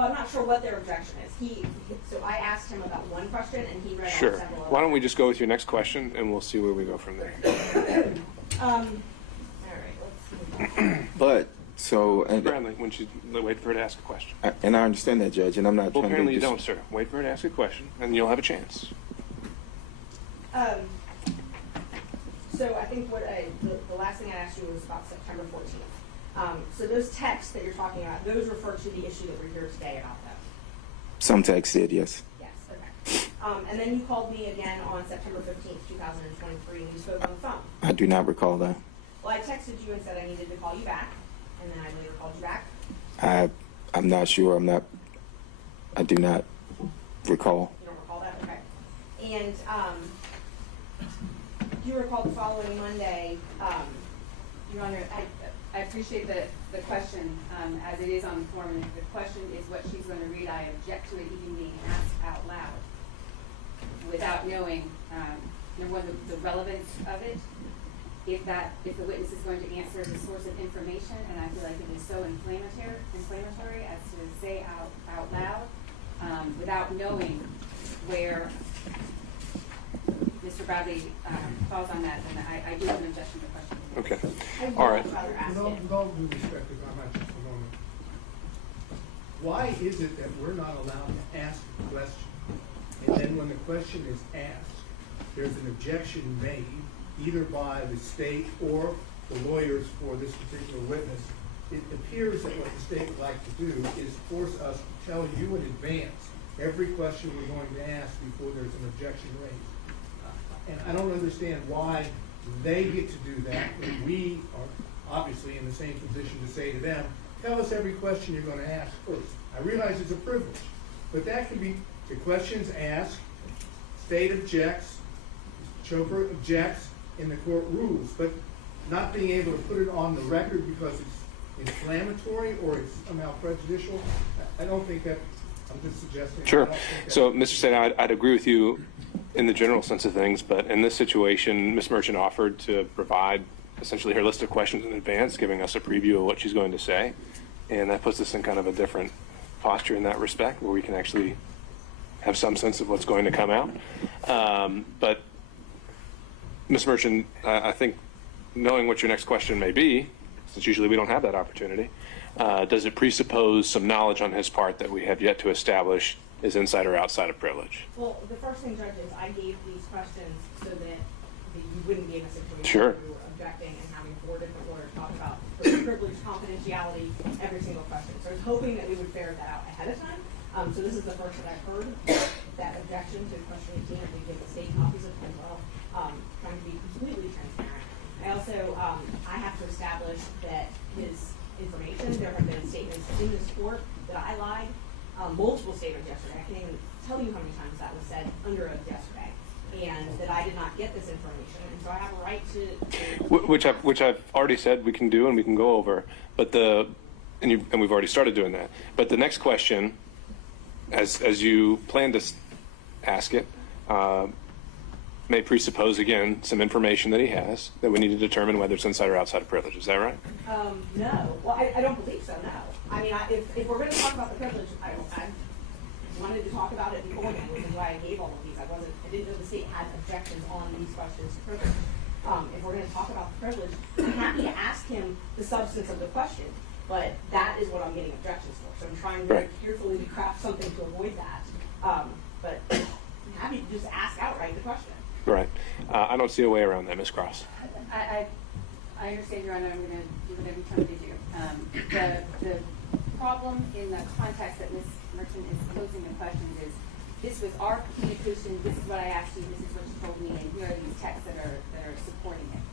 Well, I'm not sure what their objection is. So I asked him about one question, and he read out Sure. several. Why don't we just go with your next question, and we'll see where we go from there. All right, let's see. But, so, and, Apparently, when she wait for her to ask a question. and I understand that, Judge, and I'm not Well, trying apparently to... you don't, sir. Wait for her to ask a question, and you'll have a chance. So I think the last thing I asked you was about September 14th. So those texts that you're talking about, those refer to the issue that we're here today about, though. Some text did, yes. Yes, okay. And then you called me again on September 15th, 2023, and you spoke on the phone. I do not recall that. Well, I texted you and said I needed to call you back, and then I later called you back. I'm not sure. I do not recall. You don't recall that? Okay. And do you recall the following Monday, Your Honor, I appreciate the question as it is on the form, and if the question is what she's going to read, I object to it even being asked out loud without knowing number one, the relevance of it. If the witness is going to answer the source of information, and I feel like it is so inflammatory as to say out loud without knowing where Mr. Bradley falls on that, then I do have an objection to the question. Okay. All right. With all due respect, if I might just a moment. Why is it that we're not allowed to ask a question, and then when the question is asked, there's an objection made, either by the state or the lawyers for this particular witness? It appears that what the state would like to do is force us to tell you in advance every question we're going to ask before there's an objection raised. And I don't understand why they get to do that when we are obviously in the same position to say to them, tell us every question you're going to ask first. I realize it's a privilege, but that can be the questions asked, state objects, chauffeur objects, and the court rules, but not being able to put it on the record because it's inflammatory or it's somehow prejudicial, I don't think that, I'm just suggesting. Sure. So, Mr. State, I'd agree with you in the general sense of things, but in this situation, Ms. Merchant offered to provide essentially her list of questions in advance, giving us a preview of what she's going to say, and that puts us in kind of a different posture in that respect, where we can actually have some sense of what's going to come out. But Ms. Merchant, I think knowing what your next question may be, since usually we don't have that opportunity, does it presuppose some knowledge on his part that we have yet to establish is inside or outside of privilege? Well, the first thing, Judge, is I gave these questions so that you wouldn't be in a situation Sure. where you were objecting and having 4 different lawyers talk about privilege, confidentiality, every single question. So I was hoping that we would ferret that out ahead of time. So this is the first that I've heard that objection to question 18. We give the state copies of it as well, trying to be completely transparent. I also, I have to establish that his information, there have been statements in this court that I lied, multiple statements yesterday. I can't even tell you how many times that was said under oath yesterday, and that I did not get this information, and so I have a right to Which I've already said we can do and we can go over, but and we've already started doing that. But the next question, as you plan to ask it, may presuppose again some information that he has that we need to determine whether it's inside or outside of privilege. Is that right? No. Well, I don't believe so, no. I mean, if we're going to talk about the privilege, I wanted to talk about it beforehand, which is why I gave all of these. I didn't know the state had objections on these questions to privilege. If we're going to talk about the privilege, I'm happy to ask him the substance of the question, but that is what I'm getting objections for. So I'm trying very carefully to craft something to avoid that. But I'm happy to just ask outright the question. Right. I don't see a way around that, Ms. Cross. I understand, Your Honor. I'm going to do whatever you tell me to do. The problem in the context that Ms. Merchant is posing the questions is, this was our communication, this is what I asked you, this is what you told me, and here are these texts that are supporting it.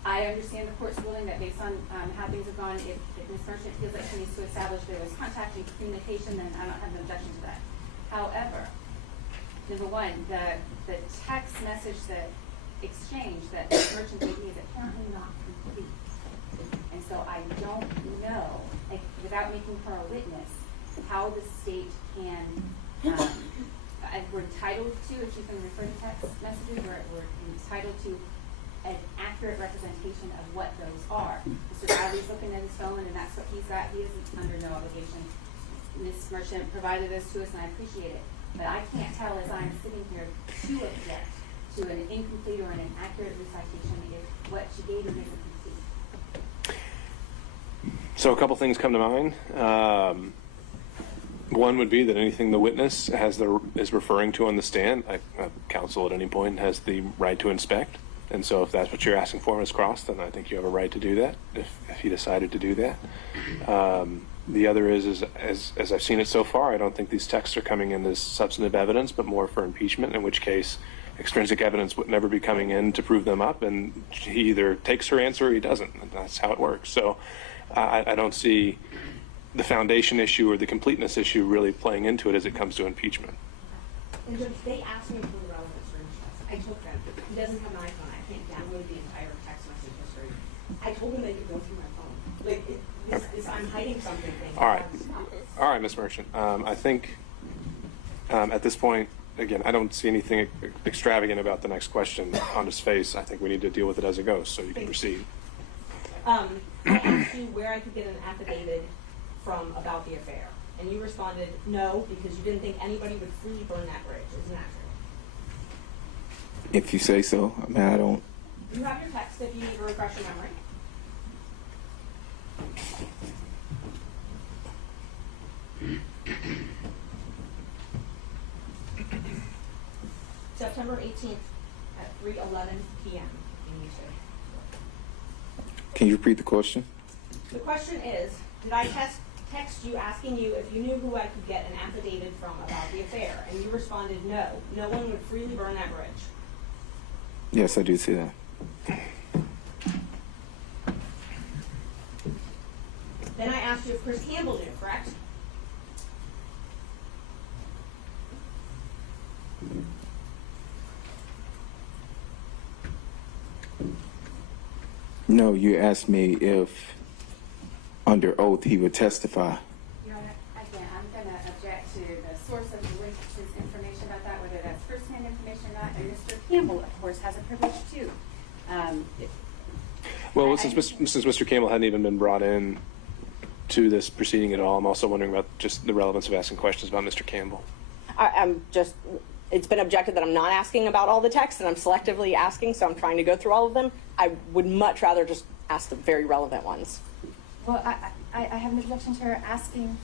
I understand the court's ruling that based on how things have gone, if Ms. Merchant feels like she needs to establish there was contact and communication, then I don't have an objection to that. However, number one, the text message that exchange that Ms. Merchant gave me is apparently not complete. And so I don't know, like, without making her a witness, how the state can, we're entitled to, if you can refer to text messages, we're entitled to an accurate representation of what those are. Mr. Bradley's looking at his phone, and that's what he's got. He is under no obligation Ms. Merchant provided this to us, and I appreciate it. But I can't tell as I'm sitting here to object to an incomplete or an inaccurate recitation if what she gave me isn't complete. So a couple things come to mind. One would be that anything the witness is referring to on the stand, counsel at any point has the right to inspect. And so if that's what you're asking for, Ms. Cross, then I think you have a right to do that if you decided to do that. The other is as I've seen it so far, I don't think these texts are coming in as substantive evidence, but more for impeachment, in which case extrinsic evidence would never be coming in to prove them up, and he either takes her answer or he doesn't, and that's how it works. So I don't see the foundation issue or the completeness issue really playing into it as it comes to impeachment. And Judge, they asked me for the relevant screenshots. I took them. He doesn't have an iPhone. I can't download the entire text message history. I told him they could go through my phone. Like, I'm hiding something. All right, Ms. Merchant. I think at this point, again, I don't see anything extravagant about the next question on his face. I think we need to deal with it as it goes, so you can proceed. I asked you where I could get an affidavit from about the affair, and you responded no, because you didn't think anybody would freely burn that bridge. Isn't that true? If you say so. I mean, I don't. You have your text if you need to refresh your memory. September 18th at 3:11 p.m. in YouTube. Can you repeat the question? The question is, did I text you asking you if you knew who I could get an affidavit from about the affair? And you responded no. No one would freely burn that bridge. Yes, I do see that. Then I asked you if Chris Campbell knew, correct? No, you asked me if under oath he would testify. Your Honor, again, I'm going to object to the source of the witness's information about that, whether that's first-hand information or not. And Mr. Campbell, of course, has a privilege too. Well, since Mr. Campbell hadn't even been brought in to this proceeding at all, I'm also wondering about just the relevance of asking questions about Mr. Campbell. I'm just, it's been objected that I'm not asking about all the texts and I'm selectively asking, so I'm trying to go through all of them. I would much rather just ask the very relevant ones. Well, I have an objection to her asking.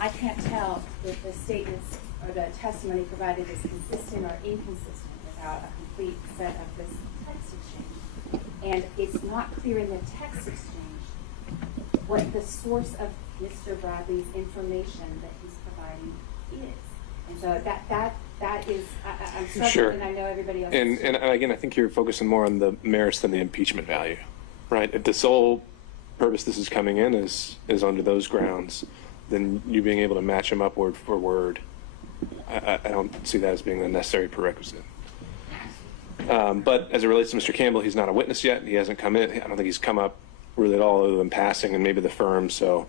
I can't tell if the statements or the testimony provided is consistent or inconsistent without a complete set of this text exchange. And it's not clear in the text exchange what the source of Mr. Bradley's information that he's providing is. And so that is, I'm struggling, Sure. and I know everybody else And again, I think you're focusing more on the merits than the impeachment value, right? If the sole purpose this is coming in is under those grounds, then you being able to match them up word for word, I don't see that as being a necessary prerequisite. But as it relates to Mr. Campbell, he's not a witness yet. He hasn't come in. I don't think he's come up really at all other than passing and maybe the firm. So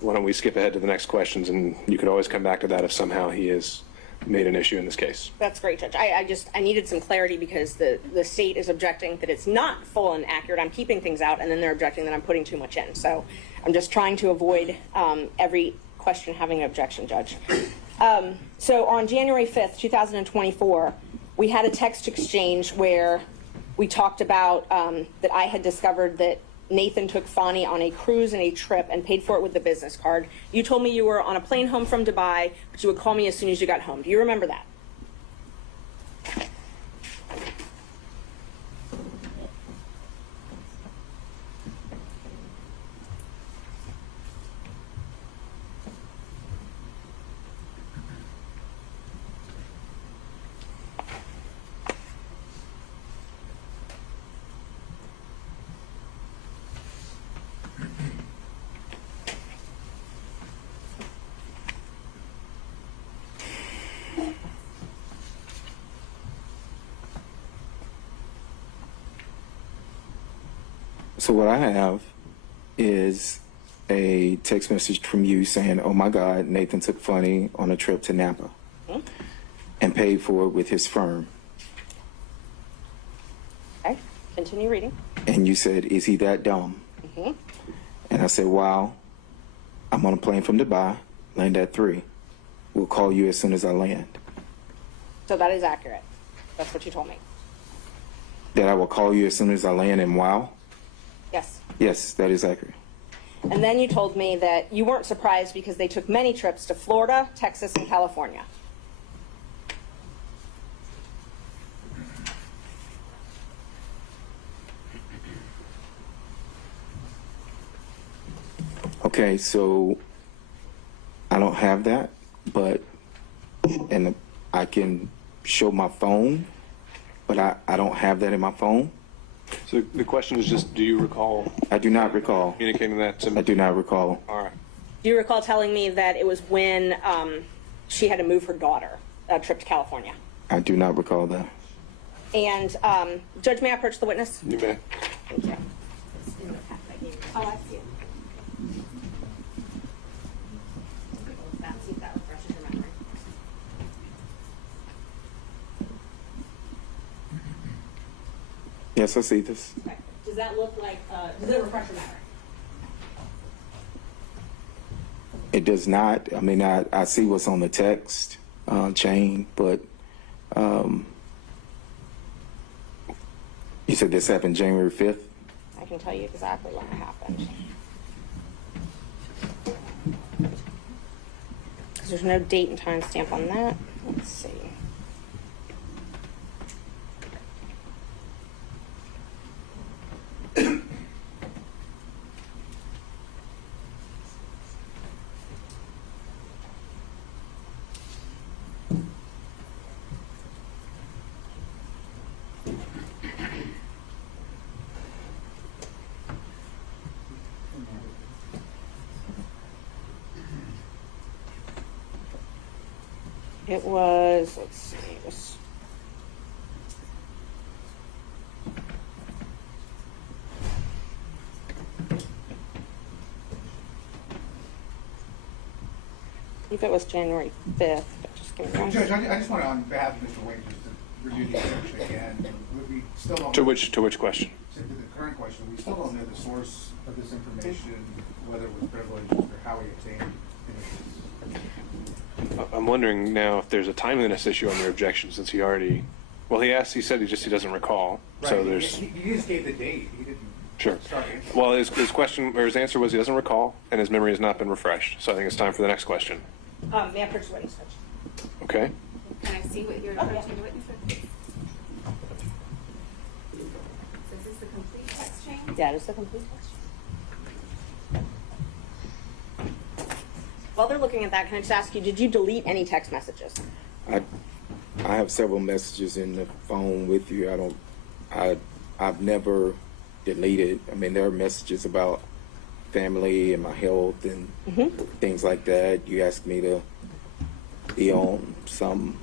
why don't we skip ahead to the next questions, and you could always come back to that if somehow he is made an issue in this case. That's great, Judge. I needed some clarity because the state is objecting that it's not full and accurate. I'm keeping things out, and then they're objecting that I'm putting too much in. So I'm just trying to avoid every question having an objection, Judge. So on January 5th, 2024, we had a text exchange where we talked about that I had discovered that Nathan took Fani on a cruise and a trip and paid for it with the business card. You told me you were on a plane home from Dubai, but you would call me as soon as you got home. Do you remember that? So what I have is a text message from you saying, "Oh my God, Nathan took Fani on a trip to Napa and paid for it with his firm." Okay, continue reading. And you said, "Is he that dumb?" And I said, "Wow, I'm on a plane from Dubai, land at 3. We'll call you as soon as I land. So that is accurate. That's what you told me. That I will call you as soon as I land in WOW? Yes. Yes, that is accurate. And then you told me that you weren't surprised because they took many trips to Florida, Texas, and California. Okay, so I don't have that, but, and I can show my phone, but I don't have that in my phone. So the question is just, do you recall I do not recall. communicating that to me? I do not recall. All right. Do you recall telling me that it was when she had to move her daughter, a trip to California? I do not recall that. And Judge, may I approach the witness? You may. Thank you. Oh, I see it. See if that refreshes your memory. Yes, I see this. Okay. Does that look like, does it refresh your memory? It does not. I mean, I see what's on the text chain, but you said this happened January 5th? I can tell you exactly when it happened. Because there's no date and time stamp on that. Let's see. It was, let's see, it was I think it was January 5th, but just give me one Judge, second. I just want to, on behalf of Mr. Wayne, just to review the exemption again. We still don't. To which question? To the current question, we still don't know the source of this information, whether it was privileged or how we obtained it. I'm wondering now if there's a timeliness issue on your objection, since he already, well, he said he doesn't recall. So Right, there's, he just gave the date. He didn't. sure. Start answering. Well, his question, or his answer was he doesn't recall, and his memory has not been refreshed. So I think it's time for the next question. May I approach the witness, Judge? Okay? Can I see what you're Oh, yeah. approaching the witness with? So is this the complete text chain? That is the complete text. While they're looking at that, can I just ask you, did you delete any text messages? I have several messages in the phone with you. I've never deleted. I mean, there are messages about family and my health and things like that. You asked me to be on some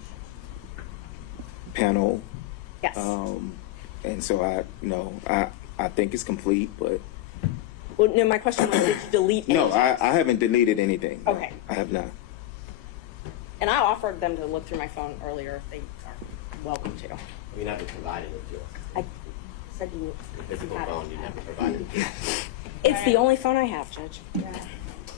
panel. Yes. And so I think it's complete, but Well, no, my question was, did you delete any no, text? I haven't deleted anything. No, Okay. I have not. And I offered them to look through my phone earlier if they are welcome to. You never provided it to us. I said you The physical had it. phone, you never provided it to us. It's the only phone I have, Judge. Yeah.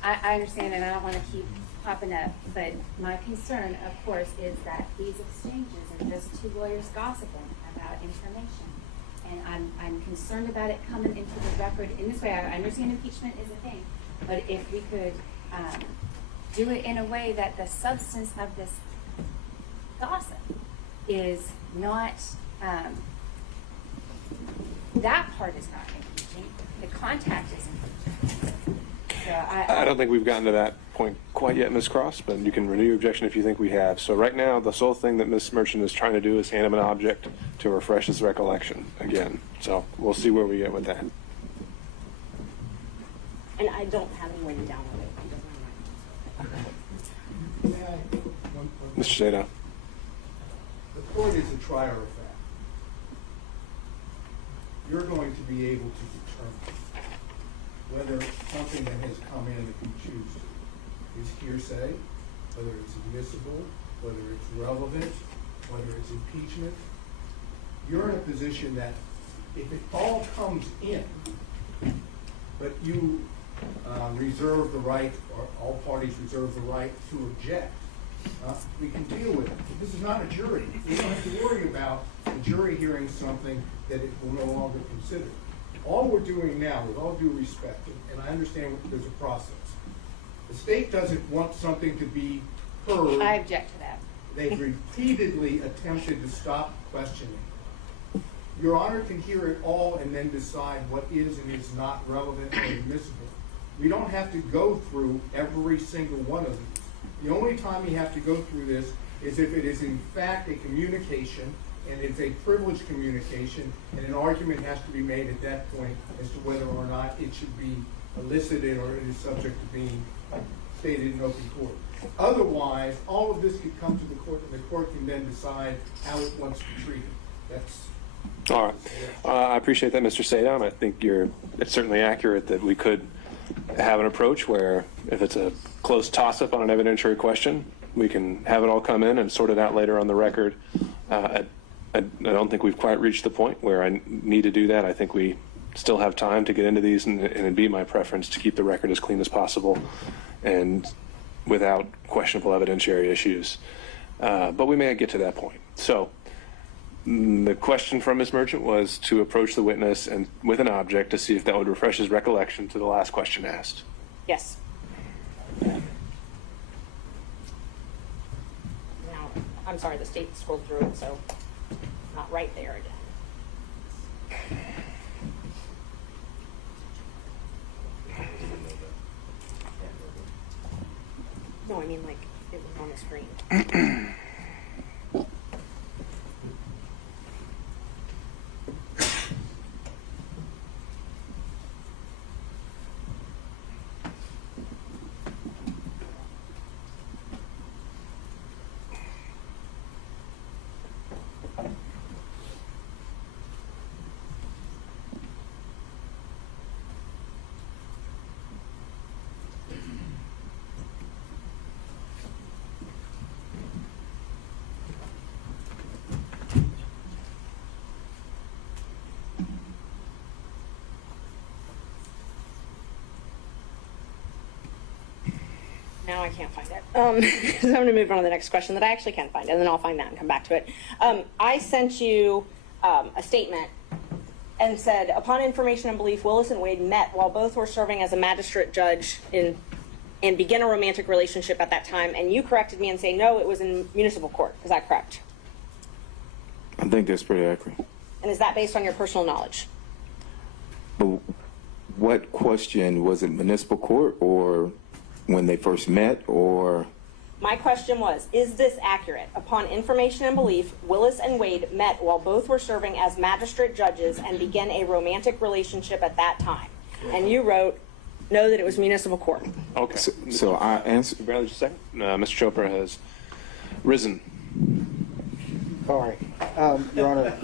I understand, and I don't want to keep popping up, but my concern, of course, is that these exchanges are just two lawyers gossiping about information. And I'm concerned about it coming into the record in this way. I understand impeachment is a thing, but if we could do it in a way that the substance of this gossip is not, that part is not impeaching, the contact is impeaching. So I don't think we've gotten to that point quite yet, Ms. Cross, but you can renew your objection if you think we have. So right now, the sole thing that Ms. Merchant is trying to do is hand him an object to refresh his recollection again. So we'll see where we get with that. And I don't have any way to download it. It doesn't have May I- one- Mr. Sato. The court is a trier of fact. You're going to be able to determine whether something that has come in that you choose is hearsay, whether it's admissible, whether it's relevant, whether it's impeachment. You're in a position that if it all comes in, but you reserve the right, or all parties reserve the right to object, we can deal with it. This is not a jury. We don't have to worry about the jury hearing something that it will no longer consider. All we're doing now, with all due respect, and I understand there's a process, the state doesn't want something to be heard. I object to that. They've repeatedly attempted to stop questioning. Your Honor can hear it all and then decide what is and is not relevant or admissible. We don't have to go through every single one of these. The only time we have to go through this is if it is in fact a communication, and it's a privileged communication, and an argument has to be made at that point as to whether or not it should be elicited or it is subject to being stated in open court. Otherwise, all of this could come to the court, and the court can then decide how it wants to treat it. That's All right. I appreciate that, Mr. Sadam. I think it's certainly accurate that we could have an approach where if it's a close toss-up on an evidentiary question, we can have it all come in and sort it out later on the record. I don't think we've quite reached the point where I need to do that. I think we still have time to get into these, and it'd be my preference to keep the record as clean as possible and without questionable evidentiary issues. But we may get to that point. So the question from Ms. Merchant was to approach the witness and with an object to see if that would refresh his recollection to the last question asked. Yes. Now, I'm sorry, the state scrolled through it, so not right there again. No, I mean like it was on the screen. Now I can't find it. So I'm going to move on to the next question that I actually can find, and then I'll find that and come back to it. I sent you a statement and said, upon information and belief, Willis and Wade met while both were serving as a magistrate judge and began a romantic relationship at that time. And you corrected me and say, no, it was in municipal court. Is that correct? I think that's pretty accurate. And is that based on your personal knowledge? But what question, was it municipal court or when they first met, or? My question was, is this accurate? Upon information and belief, Willis and Wade met while both were serving as magistrate judges and began a romantic relationship at that time. And you wrote, no, that it was municipal court. Okay. So I answered. Bradley, just a second. Mr. Chopra has risen. All right. Your Honor,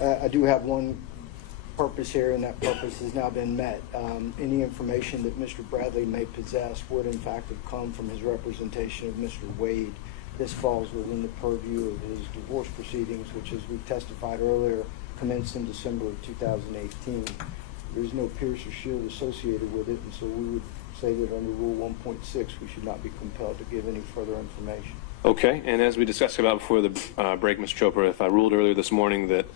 I do have one purpose here, and that purpose has now been met. Any information that Mr. Bradley may possess would in fact have come from his representation of Mr. Wade. This falls within the purview of his divorce proceedings, which, as we testified earlier, commenced in December of 2018. There's no pierce or shield associated with it, and so we would say that under Rule 1.6 we should not be compelled to give any further information. Okay, and as we discussed about before the break, Mr. Chopra, if I ruled earlier this morning that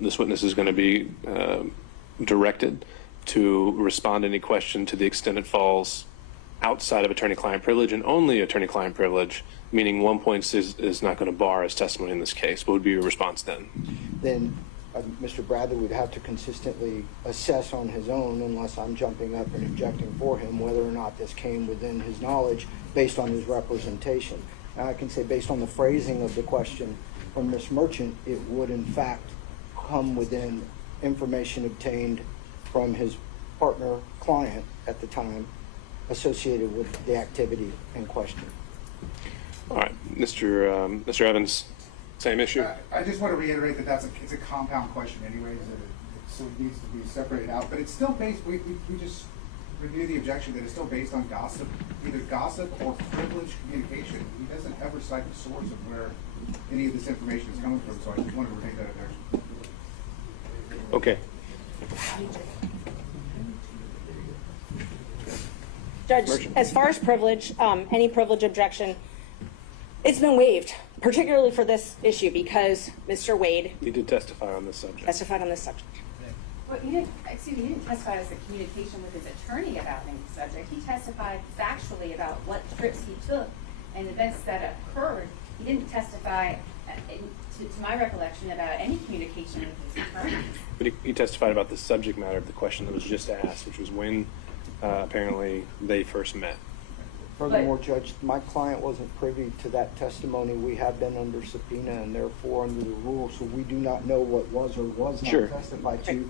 this witness is going to be directed to respond to any question to the extent it falls outside of attorney-client privilege and only attorney-client privilege, meaning 1.6 is not going to bar his testimony in this case. What would be your response then? Then Mr. Bradley would have to consistently assess on his own, unless I'm jumping up and objecting for him, whether or not this came within his knowledge based on his representation. Now, I can say based on the phrasing of the question from Ms. Merchant, it would in fact come within information obtained from his partner client at the time associated with the activity in question. All right, Mr. Evans, same issue? I just want to reiterate that it's a compound question anyways, so it needs to be separated out, but it's still based, we just review the objection that it's still based on gossip, either gossip or privileged communication. He doesn't ever cite the source of where any of this information is coming from, so I just wanted to take that objection. Okay. Judge, Merchant. as far as privilege, any privilege objection, it's been waived, particularly for this issue because Mr. Wade He did testify on this subject. testified on this subject. Well, he didn't testify as a communication with his attorney about any subject. He testified factually about what trips he took and events that occurred. He didn't testify, to my recollection, about any communication with his attorney. But he testified about the subject matter of the question that was just asked, which was when apparently they first met. Furthermore, Judge, my client wasn't privy to that testimony. We have been under subpoena and therefore under the rules, so we do not know what was or was not Sure. testified to.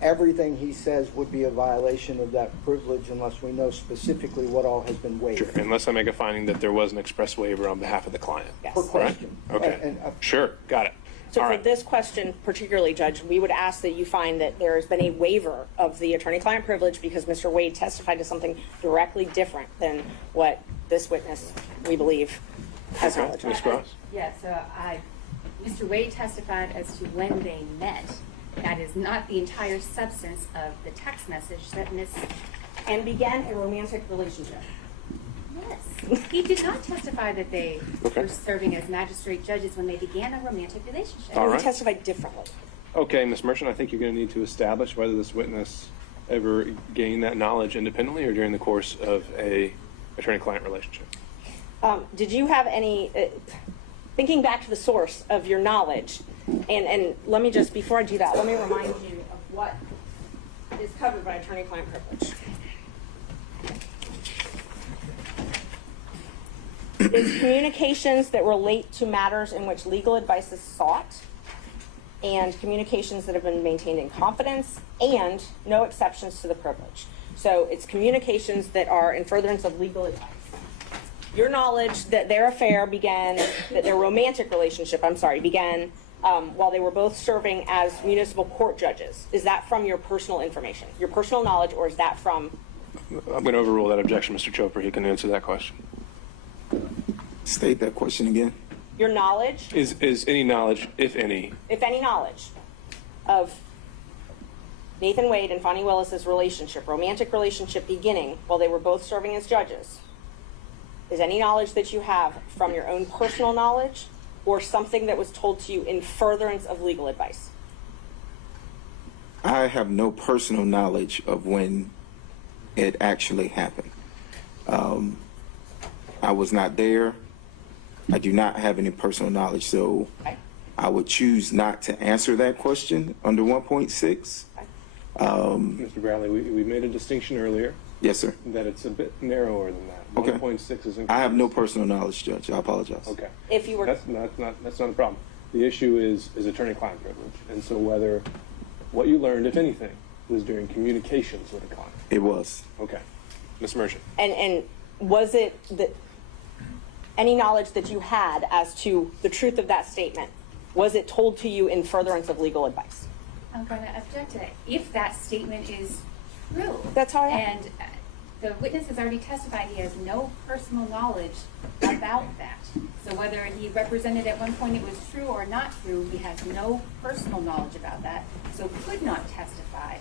Everything he says would be a violation of that privilege unless we know specifically what all has been waived. Sure, unless I make a finding that there was an express waiver on behalf of the client. Yes. Per Right? question. Okay, And, sure, got it. So All for right. this question particularly, Judge, we would ask that you find that there has been a waiver of the attorney-client privilege because Mr. Wade testified to something directly different than what this witness, we believe, has Okay, knowledge Ms. of. Cross? Yeah, so Mr. Wade testified as to when they met. That is not the entire substance of the text message that Ms. And began a romantic relationship. Yes. He did not testify that they Okay. were serving as magistrate judges when they began a romantic relationship. All And right. he testified differently. Okay, Ms. Merchant, I think you're going to need to establish whether this witness ever gained that knowledge independently or during the course of a attorney-client relationship. Did you have any, thinking back to the source of your knowledge, and let me just, before I do that, let me remind you of what is covered by attorney-client privilege. It's communications that relate to matters in which legal advice is sought, and communications that have been maintained in confidence, and no exceptions to the privilege. So it's communications that are in furtherance of legal advice. Your knowledge that their affair began, that their romantic relationship, began while they were both serving as municipal court judges. Is that from your personal information, your personal knowledge, or is that from? I'm going to overrule that objection, Mr. Chopra. He can answer that question. State that question again. Your knowledge, Is any knowledge, if any, if any knowledge, of Nathan Wade and Fani Willis's relationship, romantic relationship beginning while they were both serving as judges, is any knowledge that you have from your own personal knowledge or something that was told to you in furtherance of legal advice? I have no personal knowledge of when it actually happened. I was not there. I do not have any personal knowledge, so Okay. I would choose not to answer that question under 1.6. Mr. Bradley, we made a distinction earlier Yes, sir. that it's a bit narrower than that. Okay. 1.6 is I have no personal knowledge, Judge. I apologize. Okay. If you were, That's not a problem. The issue is attorney-client privilege, and so whether what you learned, if anything, was during communications with a client. It was. Okay, Ms. Merchant. and was it that any knowledge that you had as to the truth of that statement, was it told to you in furtherance of legal advice? I'm going to object to that. If that statement is true. That's how I am. And the witness has already testified he has no personal knowledge about that. So whether he represented at one point it was true or not true, he has no personal knowledge about that, so could not testify.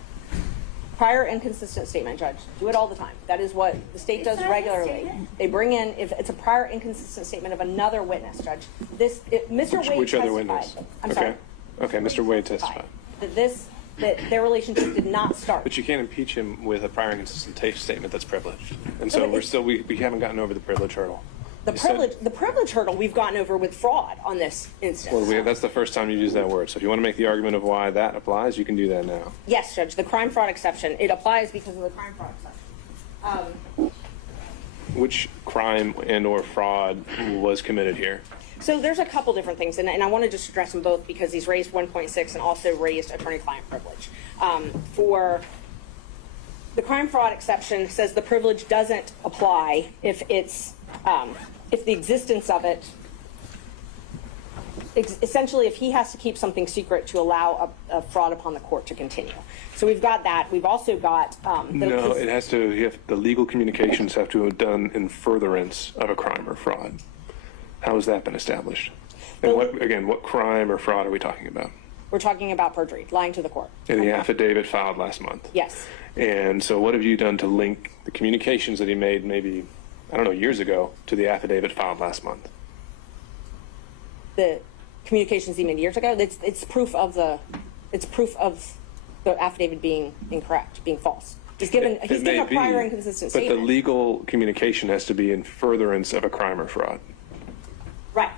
Prior inconsistent statement, Judge. Do it all the time. That is what the state It's does not his regularly. statement. They bring in, if it's a prior inconsistent statement of another witness, Judge. Mr. Wade Which other testified. witness? I'm Okay. sorry. Okay, Mr. Wade testified. That their relationship did not start. But you can't impeach him with a prior inconsistent statement that's privileged. And No, so but we haven't gotten over the privilege hurdle. The You said- privilege hurdle we've gotten over with fraud on this instance. Well, that's the first time you used that word. So if you want to make the argument of why that applies, you can do that now. Yes, Judge, the crime fraud exception, it applies because of the crime fraud exception. Which crime and/or fraud was committed here? So there's a couple different things, and I want to just address them both because he's raised 1.6 and also raised attorney-client privilege. For the crime fraud exception says the privilege doesn't apply if it's if the existence of it, essentially if he has to keep something secret to allow a fraud upon the court to continue. So we've got that. We've also got No, it has to, the legal communications have to have done in furtherance of a crime or fraud. How has that been established? And what crime or fraud are we talking about? we're talking about perjury, lying to the court. In the affidavit filed last month. Yes. And so what have you done to link the communications that he made maybe, I don't know, years ago to the affidavit filed last month? The communications he made years ago, it's proof of the affidavit being incorrect, being false. He's given It may a prior be, inconsistent but statement. the legal communication has to be in furtherance of a crime or fraud. Right.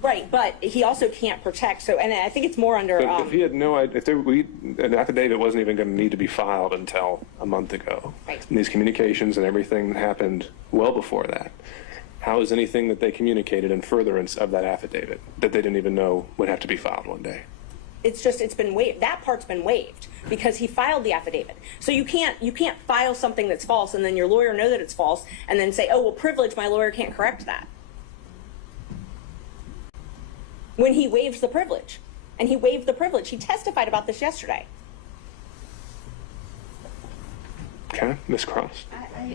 Right, but he also can't protect. So, and I think it's more under. But if he had no idea, an affidavit wasn't even going to need to be filed until a month ago. Right. And these communications and everything happened well before that. How is anything that they communicated in furtherance of that affidavit that they didn't even know would have to be filed one day? It's been waived. That part's been waived because he filed the affidavit. So you can't file something that's false and then your lawyer know that it's false and then say, oh, well, privilege, my lawyer can't correct that. When he waives the privilege, and he waived the privilege, he testified about this yesterday. Okay, Ms. Cross.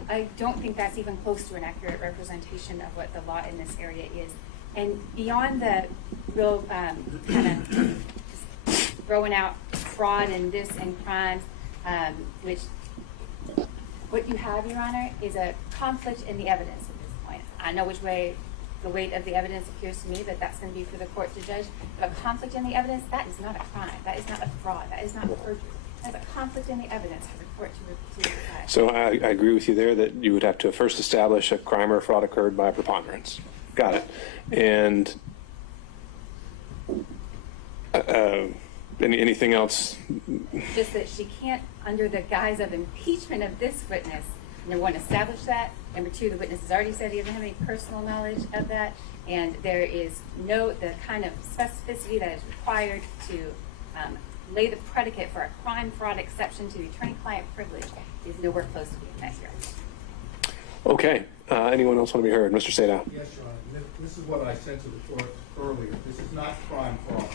I don't think that's even close to an accurate representation of what the law in this area is. And beyond the real kind of just throwing out fraud and this and crimes, which what you have, Your Honor, is a conflict in the evidence at this point. I know which way the weight of the evidence appears to me that that's going to be for the court to judge. But a conflict in the evidence, that is not a crime. That is not a fraud. That is not perjury. That's a conflict in the evidence for the court to decide. So I agree with you there that you would have to first establish a crime or fraud occurred by preponderance. Got it. And anything else? Just that she can't, under the guise of impeachment of this witness, number one, establish that. Number two, the witness has already said he doesn't have any personal knowledge of that. And there is the kind of specificity that is required to lay the predicate for a crime fraud exception to the attorney-client privilege is nowhere close to being met here. Okay. Anyone else want to be heard? Mr. Sadow. Yes, Your Honor. This is what I said to the court earlier. This is not crime fraud.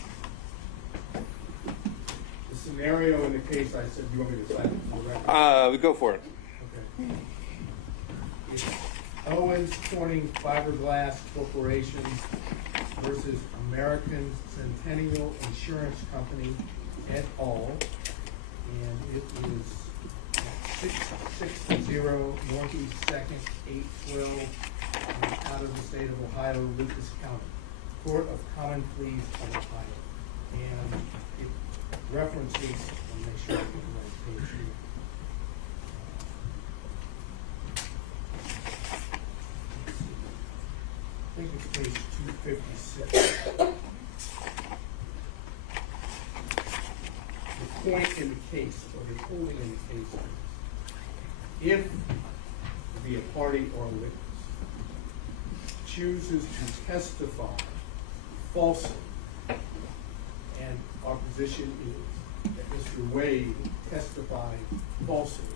The scenario in the case, I said, you want me to cite it for the record? Go for it. Okay. It's Owens Corning Fiberglass Corporation versus American Centennial Insurance Company et al. And it is 660 Northeast 2nd, 812, out of the state of Ohio, Lucas County, Court of Common Pleas of Ohio. And it references, I'll make sure I get the right page here. I think it's page 256. The point in the case, or the holding in the case, if the party or witness chooses to testify falsely, and our position is that Mr. Wade testified falsely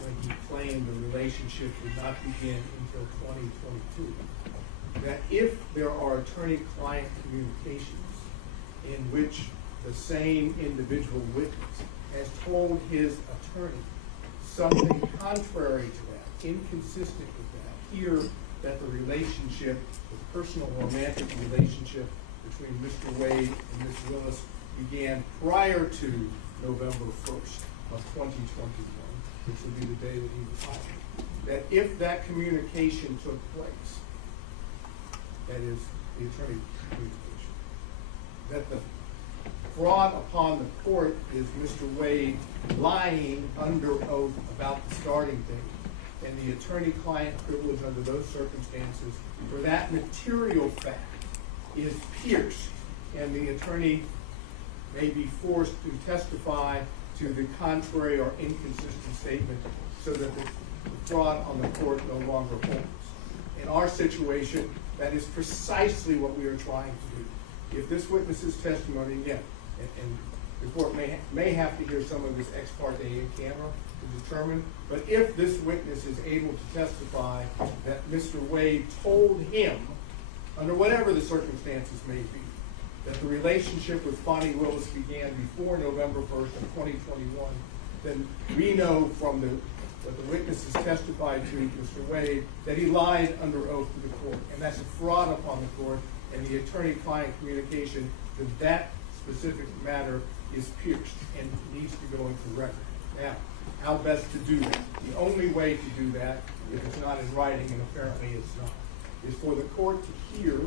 when he claimed the relationship did not begin until 2022, that if there are attorney-client communications in which the same individual witness has told his attorney something contrary to that, inconsistent with that, here that the relationship, the personal romantic relationship between Mr. Wade and Ms. Willis began prior to November 1st of 2021, which would be the day that he was hired, that if that communication took place, that is the attorney communication, that the fraud upon the court is Mr. Wade lying under oath about the starting date, and the attorney-client privilege under those circumstances for that material fact is pierced, and the attorney may be forced to testify to the contrary or inconsistent statement so that the fraud on the court no longer holds. In our situation, that is precisely what we are trying to do. If this witness's testimony, again, and the court may have to hear some of this ex parte in camera to determine, but if this witness is able to testify that Mr. Wade told him, under whatever the circumstances may be, that the relationship with Fani Willis began before November 1st of 2021, then we know from what the witness has testified to Mr. Wade that he lied under oath to the court, and that's a fraud upon the court, and the attorney-client communication that specific matter is pierced and needs to go into record. Now, how best to do that? The only way to do that, if it's not in writing, and apparently it's not, is for the court to hear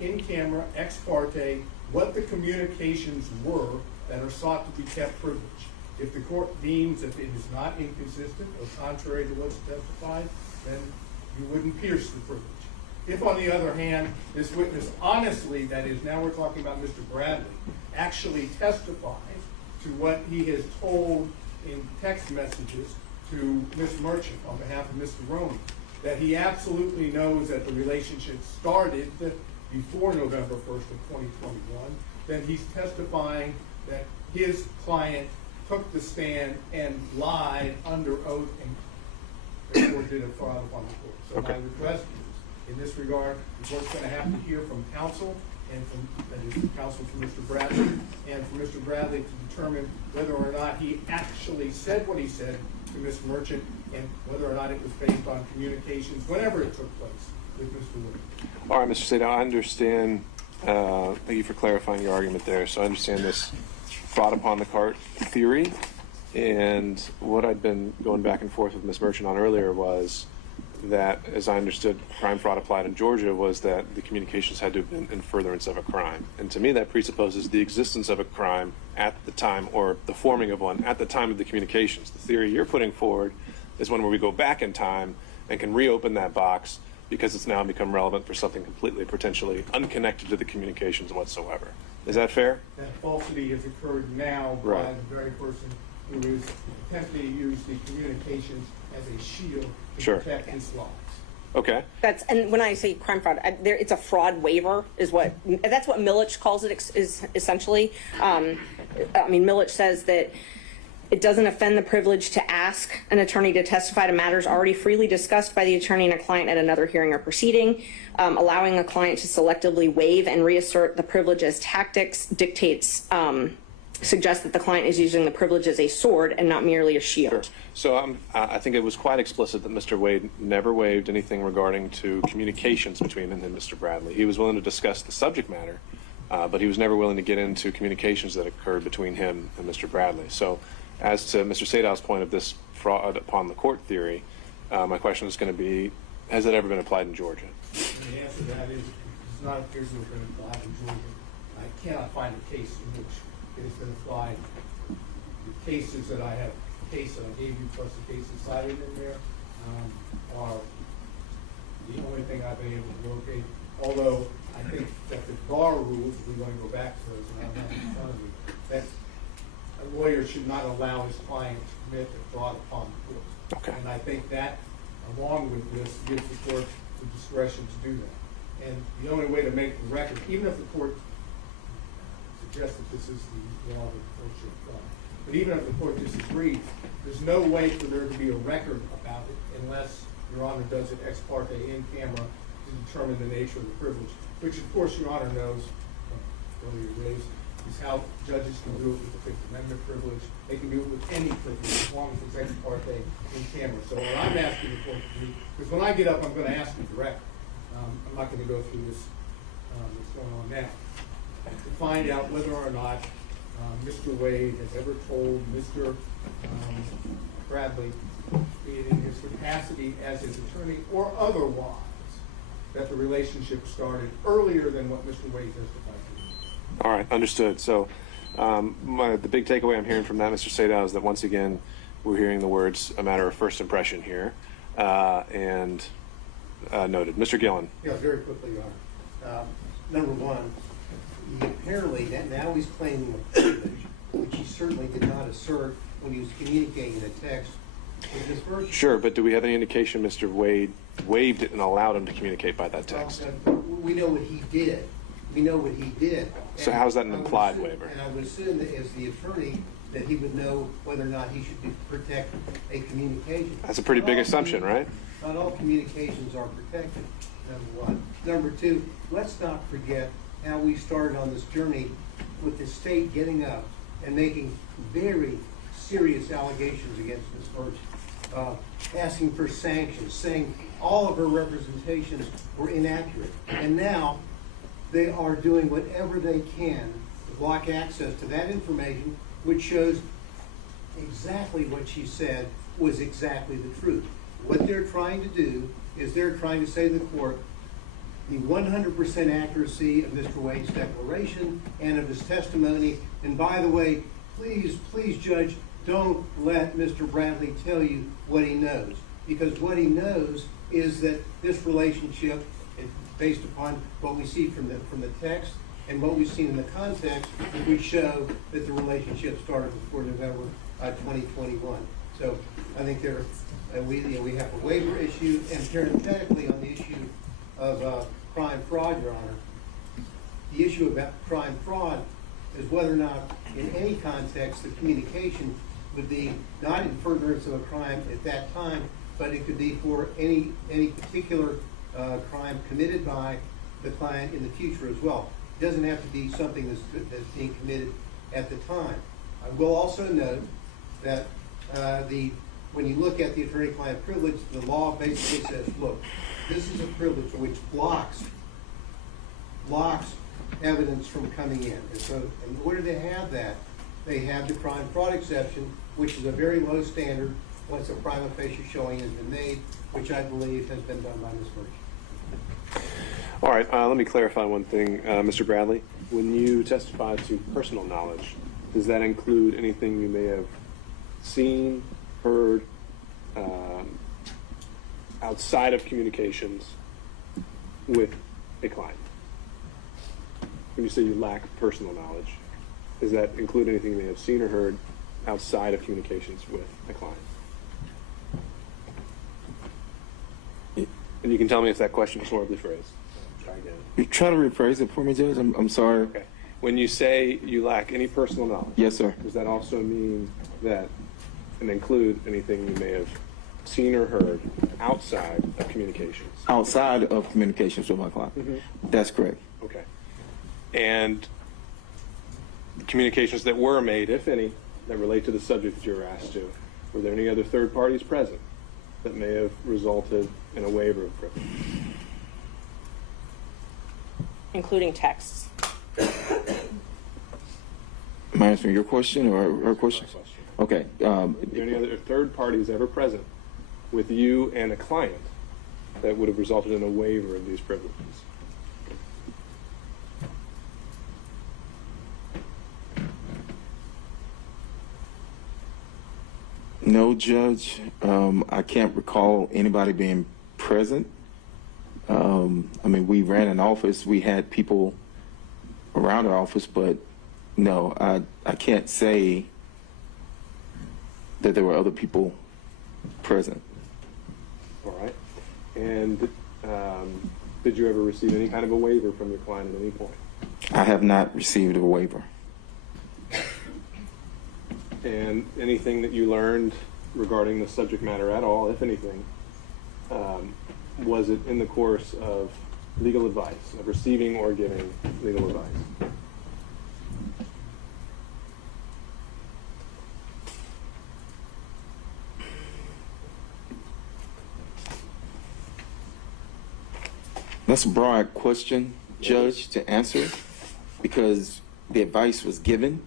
in camera, ex parte, what the communications were that are sought to be kept privileged. If the court deems that it is not inconsistent or contrary to what's testified, then you wouldn't pierce the privilege. If, on the other hand, this witness honestly, that is, now we're talking about Mr. Bradley, actually testifies to what he has told in text messages to Ms. Merchant on behalf of Mr. Roney, that he absolutely knows that the relationship started before November 1st of 2021, then he's testifying that his client took the stand and lied under oath and therefore did a fraud upon the court. So my request is, in this regard, the court's going to have to hear from counsel, and from, that is, counsel for Mr. Bradley, and for Mr. Bradley to determine whether or not he actually said what he said to Ms. Merchant, and whether or not it was based on communications, whenever it took place with Mr. Wood. All right, Mr. Sadow, I understand. Thank you for clarifying your argument there. So I understand this fraud upon the cart theory, and what I'd been going back and forth with Ms. Merchant on earlier was that, as I understood, crime fraud applied in Georgia was that the communications had to have been in furtherance of a crime. And to me, that presupposes the existence of a crime at the time, or the forming of one at the time of the communications. The theory you're putting forward is one where we go back in time and can reopen that box because it's now become relevant for something completely, potentially unconnected to the communications whatsoever. Is that fair? That falsity has occurred now by Right. the very person who is attempting to use the communications as a shield to Sure. protect his lives. Okay. And when I say crime fraud, it's a fraud waiver, that's what Millich calls it, is essentially. Millich says that it doesn't offend the privilege to ask an attorney to testify to matters already freely discussed by the attorney and a client at another hearing or proceeding. Allowing a client to selectively waive and reassert the privilege as tactics suggests that the client is using the privilege as a sword and not merely a shield. So I think it was quite explicit that Mr. Wade never waived anything regarding to communications between him and Mr. Bradley. He was willing to discuss the subject matter, but he was never willing to get into communications that occurred between him and Mr. Bradley. So as to Mr. Sadow's point of this fraud upon the court theory, my question is going to be, has that ever been applied in Georgia? And the answer to that is, it's not appears to have been applied in Georgia. I cannot find a case in which it has been applied. The cases that I have, the case that I gave you plus the cases cited in there, are the only thing I've been able to locate. Although I think that the bar rules, if we want to go back to those, and I don't have them in front of me, that a lawyer should not allow his client to commit a fraud upon the court. Okay. And I think that, along with this, gives the court the discretion to do that. And the only way to make the record, even if the court suggests that this is the law that the court should apply, but even if the court disagrees, there's no way for there to be a record about it unless Your Honor does it ex parte in camera to determine the nature of the privilege, which of course Your Honor knows, earlier raised, is how judges can do it with the Fifth Amendment privilege. They can do it with any privilege as long as it's ex parte in camera. So what I'm asking the court to do, because when I get up, I'm going to ask you directly. I'm not going to go through this that's going on now, to find out whether or not Mr. Wade has ever told Mr. Bradley, in his capacity as his attorney or otherwise, that the relationship started earlier than what Mr. Wade testified to. All right, understood. So the big takeaway I'm hearing from that, Mr. Sadow, is that once again, we're hearing the words a matter of first impression here, and noted. Mr. Gillen. Yeah, very quickly, Your Honor. Number one, he apparently, now he's claiming a privilege, which he certainly did not assert when he was communicating in a text with Ms. Virtue. Sure, but do we have any indication Mr. Wade waived it and allowed him to communicate by that text? We know what he did. We know what he did. So how's that an implied waiver? And I would assume that as the attorney, that he would know whether or not he should protect a communication. That's a pretty big assumption, right? Not all communications are protected, number one. Number two, let's not forget how we started on this journey with the state getting up and making very serious allegations against Ms. Virtue, asking for sanctions, saying all of her representations were inaccurate. And now they are doing whatever they can to block access to that information, which shows exactly what she said was exactly the truth. What they're trying to do is they're trying to say to the court, the 100% accuracy of Mr. Wade's declaration and of his testimony. And by the way, please, Judge, don't let Mr. Bradley tell you what he knows. Because what he knows is that this relationship, based upon what we see from the text and what we've seen in the context, we show that the relationship started before November 2021. So I think we have a waiver issue, and parenthetically on the issue of crime fraud, Your Honor, the issue about crime fraud is whether or not in any context the communication would be not in furtherance of a crime at that time, but it could be for any particular crime committed by the client in the future as well. It doesn't have to be something that's being committed at the time. I will also note that when you look at the attorney-client privilege, the law basically says, look, this is a privilege which blocks evidence from coming in. And so in order to have that, they have the crime fraud exception, which is a very low standard once a prima facie showing has been made, which I believe has been done by Ms. Murch. All right, let me clarify one thing, Mr. Bradley. When you testify to personal knowledge, does that include anything you may have seen, heard, outside of communications with a client? When you say you lack personal knowledge, does that include anything you may have seen or heard outside of communications with a client? And you can tell me if that question is horribly phrased. Try again. You try to rephrase it for me, Judge. I'm sorry. Okay. When you say you lack any personal knowledge, Yes, sir. does that also mean that and include anything you may have seen or heard outside of communications? Outside of communications with my client. Mhm. That's correct. Okay. And communications that were made, if any, that relate to the subject that you were asked to, were there any other third parties present that may have resulted in a waiver of privilege? Including texts. Am I answering your question or her question? My question. Okay. Are there any other third parties ever present with you and a client that would have resulted in a waiver of these privileges? No, Judge. I can't recall anybody being present. I mean, we ran an office. We had people around our office, but no, I can't say that there were other people present. All right. And did you ever receive any kind of a waiver from your client at any point? I have not received a waiver. And anything that you learned regarding the subject matter at all, if anything, was it in the course of legal advice, of receiving or giving legal advice? That's a broad question, Judge, to answer, because the advice was given,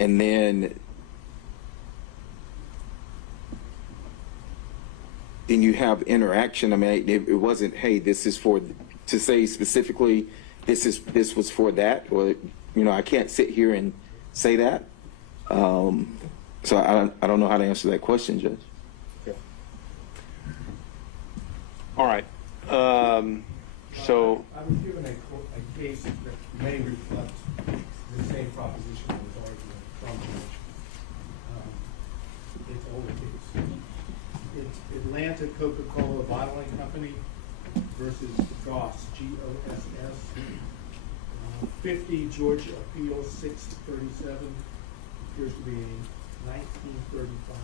and then you have interaction. I mean, it wasn't, hey, this is for, to say specifically, this was for that, or, you know, I can't sit here and say that. So I don't know how to answer that question, Judge. Okay. All right. So I was given a case that may reflect the same proposition that was argued from it's older case. It's Atlanta Coca-Cola Bottling Company versus Goss, G-O-S-S, 50 Georgia Appeal 637, appears to be a 1935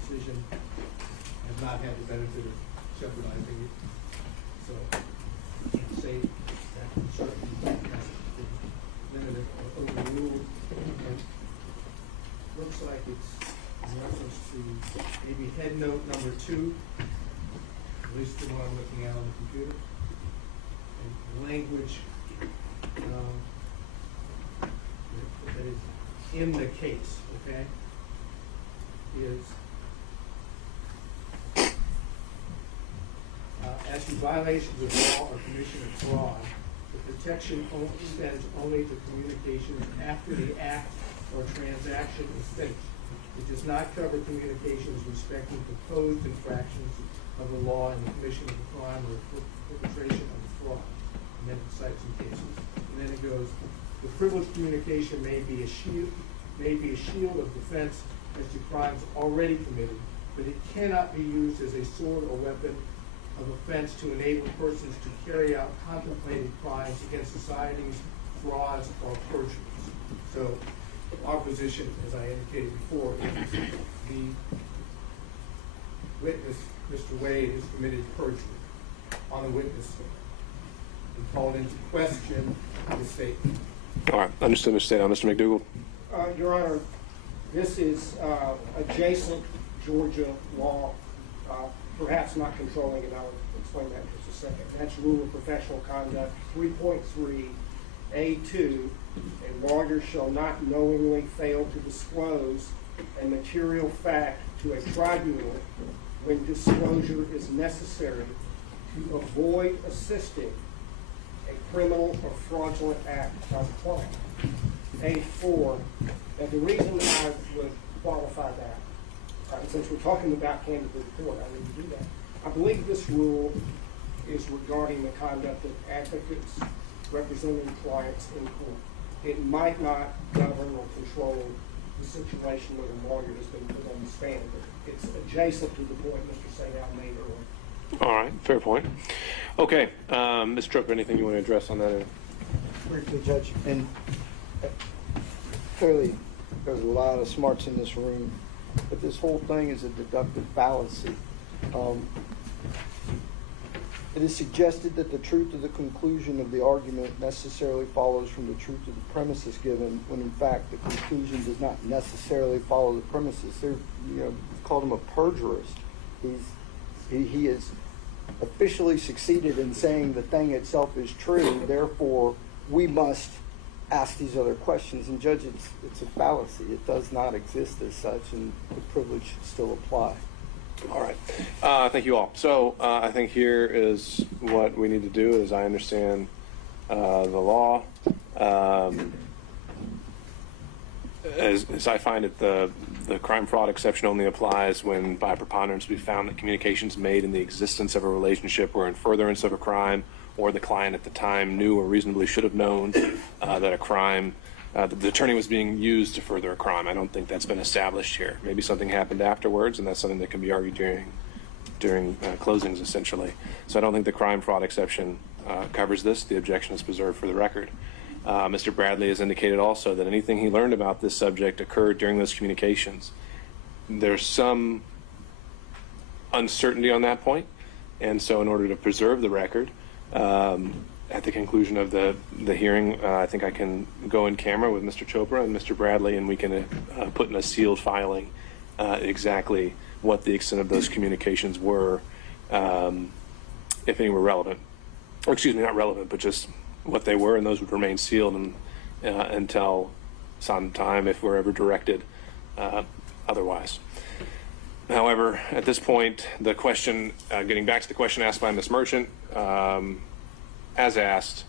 decision. Has not had the benefit of jeopardizing it. So I can't say that certainly hasn't been limited or overruled. And looks like it's in reference to maybe head note number 2, at least the one I'm looking at on the computer. And language that is in the case, okay? is as to violations of law or commission of fraud, the protection extends only to communications after the act or transaction is finished. It does not cover communications respecting proposed infractions of the law in the commission of the crime or perpetration of the fraud. And then it cites some cases. And then it goes, the privileged communication may be a shield of defense as to crimes already committed, but it cannot be used as a sword or weapon of offense to enable persons to carry out contemplated crimes against societies, frauds, or perjuries. So our position, as I indicated before, is the witness, Mr. Wade, has committed perjury on the witness stand and called into question the statement. All right, understood, Mr. State. Mr. McDougall. Your Honor, this is adjacent Georgia law, perhaps not controlling it. I'll explain that in just a second. That's Rule of Professional Conduct 3.3A2. A lawyer shall not knowingly fail to disclose a material fact to a tribunal when disclosure is necessary to avoid assisting a criminal or fraudulent act of crime. A4, and the reason I would qualify that, since we're talking about candid report, I need to do that. I believe this rule is regarding the conduct of advocates representing clients in court. It might not govern or control the situation where the lawyer has been put on the stand, but it's adjacent to the point Mr. Sadal made earlier. All right, fair point. Okay, Ms. Tripp, anything you want to address on that? Briefly, Judge, and clearly there's a lot of smarts in this room, but this whole thing is a deductive fallacy. It is suggested that the truth of the conclusion of the argument necessarily follows from the truth of the premises given, when in fact the conclusion does not necessarily follow the premises. They're, called him a perjurist. He has officially succeeded in saying the thing itself is true, therefore we must ask these other questions. And Judge, it's a fallacy. It does not exist as such, and the privilege should still apply. All right. Thank you all. So I think here is what we need to do, as I understand the law. As I find it, the crime fraud exception only applies when by preponderance we found that communications made in the existence of a relationship were in furtherance of a crime, or the client at the time knew or reasonably should have known that a crime, that the attorney was being used to further a crime. I don't think that's been established here. Maybe something happened afterwards, and that's something that can be argued during closings, essentially. So I don't think the crime fraud exception covers this. The objection is preserved for the record. Mr. Bradley has indicated also that anything he learned about this subject occurred during those communications. There's some uncertainty on that point, and so in order to preserve the record, at the conclusion of the hearing, I think I can go in camera with Mr. Chopra and Mr. Bradley, and we can put in a sealed filing exactly what the extent of those communications were, if any were relevant. Or excuse me, not relevant, but just what they were, and those would remain sealed until some time if we're ever directed otherwise. However, at this point, the question, getting back to the question asked by Ms. Merchant, as asked,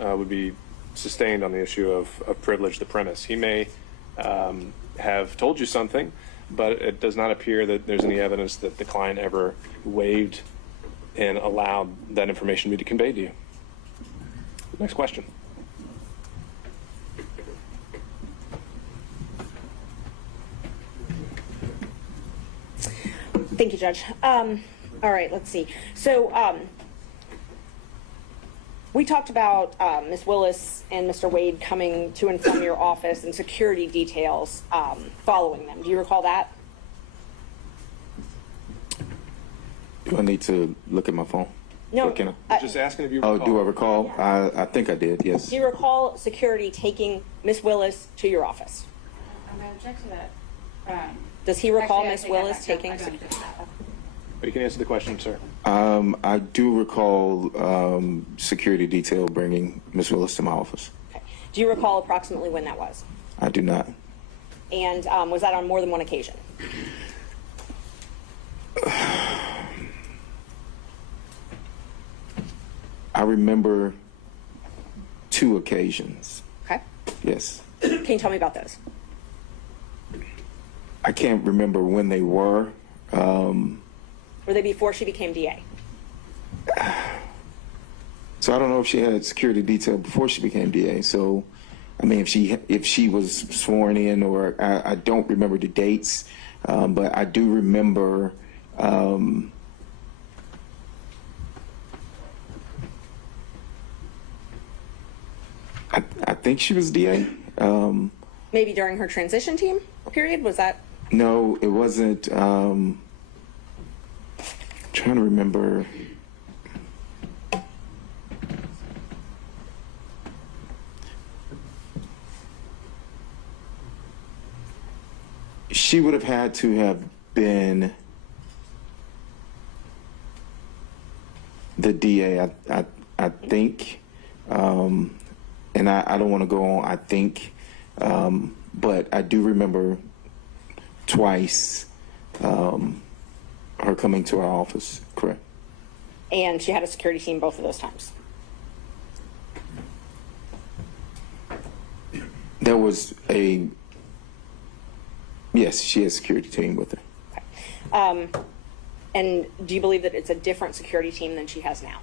would be sustained on the issue of privilege, the premise. He may have told you something, but it does not appear that there's any evidence that the client ever waived and allowed that information to be conveyed to you. Next question. Thank you, Judge. All right, let's see. So we talked about Ms. Willis and Mr. Wade coming to and from your office and security details following them. Do you recall that? Do I need to look at my phone? No. Or can I? Just asking if you Oh, recall. do I recall? I think I did, yes. Do you recall security taking Ms. Willis to your office? I'm going to object to that. Does he recall Actually, I Ms. take that Willis back. taking? I'm going to do that. But you can answer the question, sir. I do recall security detail bringing Ms. Willis to my office. Okay. Do you recall approximately when that was? I do not. And was that on more than one occasion? I remember 2 occasions. Okay. Yes. Can you tell me about those? I can't remember when they were. Were they before she became DA? So I don't know if she had security detail before she became DA. So, I mean, if she was sworn in, or I don't remember the dates, but I do remember. I think she was DA. Maybe during her transition team period? Was that? No, it wasn't. Trying to remember. She would have had to have been the DA, I think. And I don't want to go on, I think. But I do remember twice her coming to our office, correct? And she had a security team both of those times. There was yes, she had a security team with her. Okay. And do you believe that it's a different security team than she has now?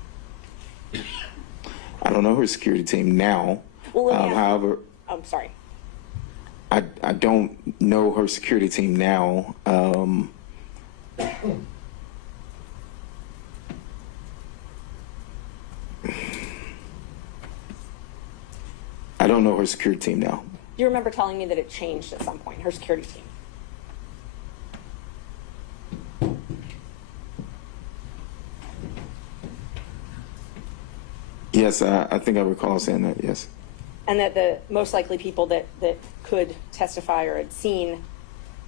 I don't know her security team now. Well, let me ask you- However, I'm sorry. I don't know her security team now. I don't know her security team now. Do you remember telling me that it changed at some point, her security team? Yes, I think I recall saying that, yes. And that the most likely people that could testify or had seen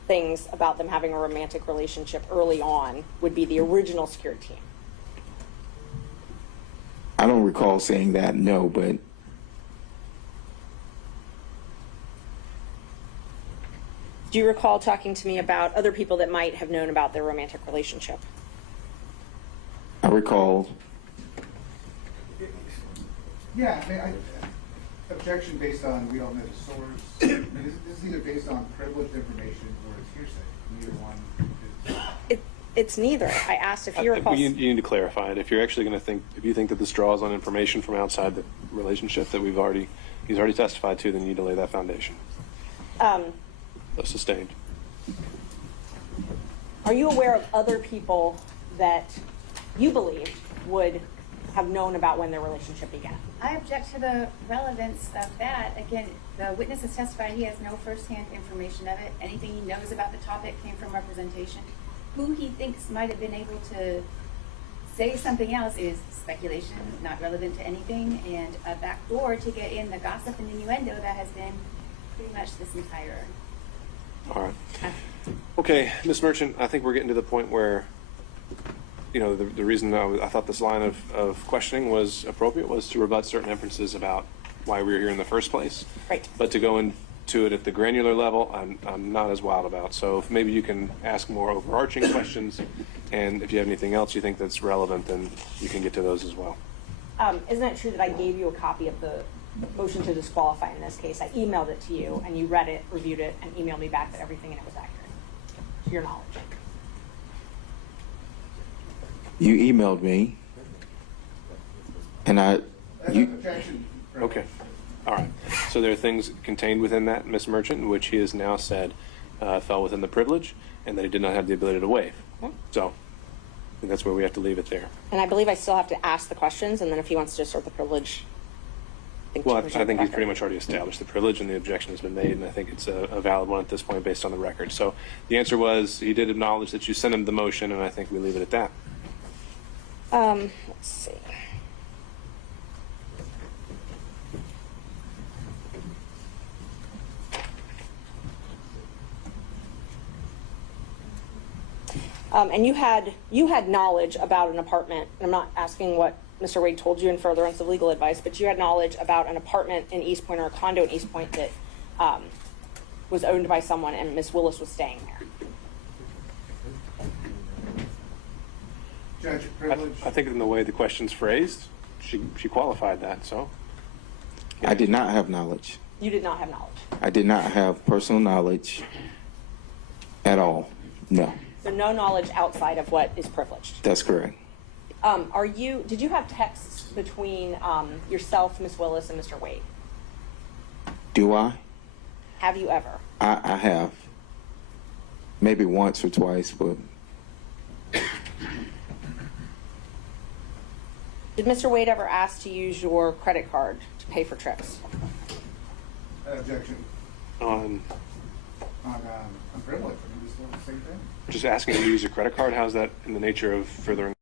things about them having a romantic relationship early on would be the original security team. I don't recall saying that, no, but Do you recall talking to me about other people that might have known about their romantic relationship? I recall. Yeah, I mean, objection based on we don't know the source. I mean, this is either based on privileged information or it's hearsay. Neither one is. It's neither. I asked if you recall. You need to clarify it. If you're actually going to if you think that this draws on information from outside the relationship that he's already testified to, then you need to lay that foundation. Sustained. Are you aware of other people that you believe would have known about when their relationship began? I object to the relevance of that. Again, the witness has testified he has no firsthand information of it. Anything he knows about the topic came from representation. Who he thinks might have been able to say something else is speculation, not relevant to anything, and a backdoor to get in the gossip and innuendo that has been pretty much this entire. All right. Okay, Ms. Merchant, I think we're getting to the point where, the reason I thought this line of questioning was appropriate was to rebut certain inferences about why we were here in the first place. Right. But to go into it at the granular level, I'm not as wild about. So if maybe you can ask more overarching questions, and if you have anything else you think that's relevant, then you can get to those as well. Isn't it true that I gave you a copy of the motion to disqualify in this case? I emailed it to you, and you read it, reviewed it, and emailed me back that everything in it was accurate, to your knowledge. You emailed me, and Objection. Okay. All right. So there are things contained within that, Ms. Merchant, which he has now said fell within the privilege and that he did not have the ability to waive. So I think that's where we have to leave it there. And I believe I still have to ask the questions, and then if he wants to assert the privilege. Well, I think he's pretty much already established the privilege, and the objection has been made, and I think it's a valid one at this point based on the record. So the answer was he did acknowledge that you sent him the motion, and I think we leave it at that. Let's see. And you had knowledge about an apartment. And I'm not asking what Mr. Wade told you in furtherance of legal advice, but you had knowledge about an apartment in East Point or a condo in East Point that was owned by someone, and Ms. Willis was staying there. Judge, privilege. I think in the way the question's phrased, she qualified that, so. I did not have knowledge. You did not have knowledge. I did not have personal knowledge at all. No, So no knowledge outside of what is privileged. that's correct. Did you have texts between yourself, Ms. Willis, and Mr. Wade? Do I? Have you ever? I have. Maybe once or twice, but Did Mr. Wade ever ask to use your credit card to pay for trips? Objection. On On privilege, I mean, just doing the same thing. just asking you to use your credit card, how's that in the nature of furthering?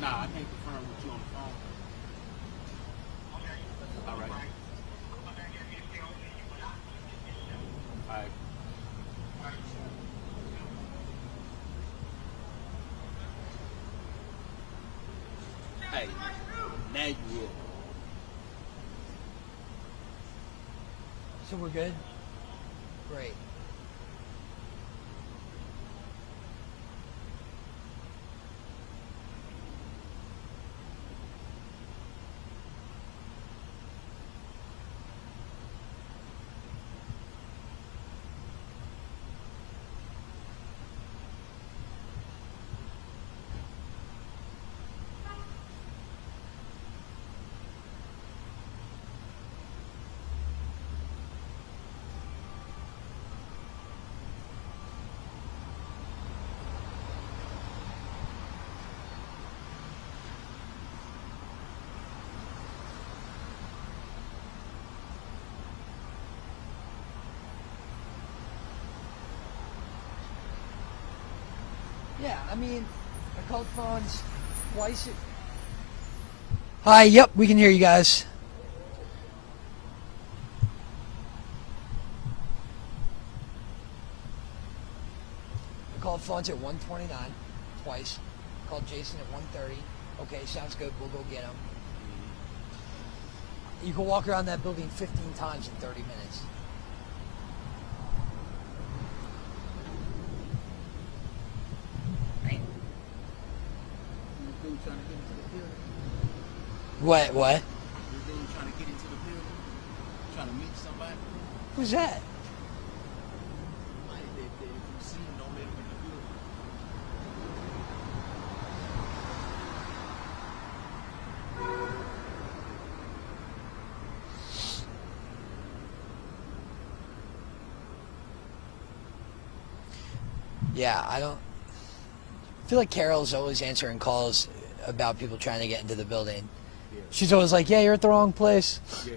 Nah, I can't confirm with you on the phone. All right. All right. Hey, now you will. So we're good? Great. Yeah, I mean, I called phones twice. Hi, yep, we can hear you guys. I called phones at 1:29 twice. Called Jason at 1:30. Okay, sounds good. We'll go get him. You can walk around that building 15 times in 30 minutes. You dude trying to get into the building? What? You dude trying to get into the building? Trying to meet somebody? Who's that? Like, if you see him, don't let him in the building. Yeah, I don't. I feel like Carol's always answering calls about people trying to get into the building. Yeah. She's always like, "Yeah, you're at the wrong place." Yeah.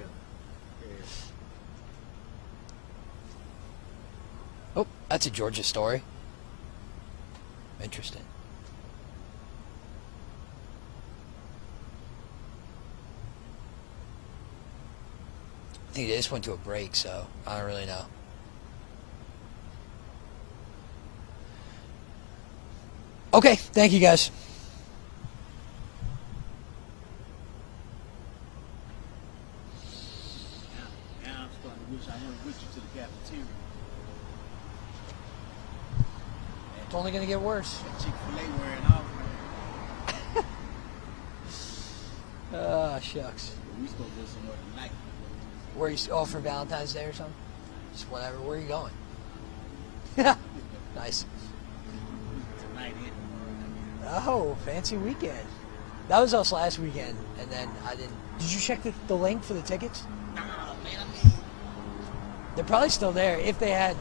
Oh, that's a Georgia story. Interesting. I think they just went to a break, so I don't really know. Okay, thank you guys. Now I'm starting to wish I went with you to the cafeteria. It's only gonna get worse. And Chick-fil-A wearing off, man. Shucks. We supposed to go somewhere tonight. Where you off for Valentine's Day or something? Just whatever. Where are you going? Nice. Tonight, Oh, fancy weekend. That was us last weekend, and then I didn't. Did you check the link for the tickets? Nah, man, I mean, They're probably still there. If they had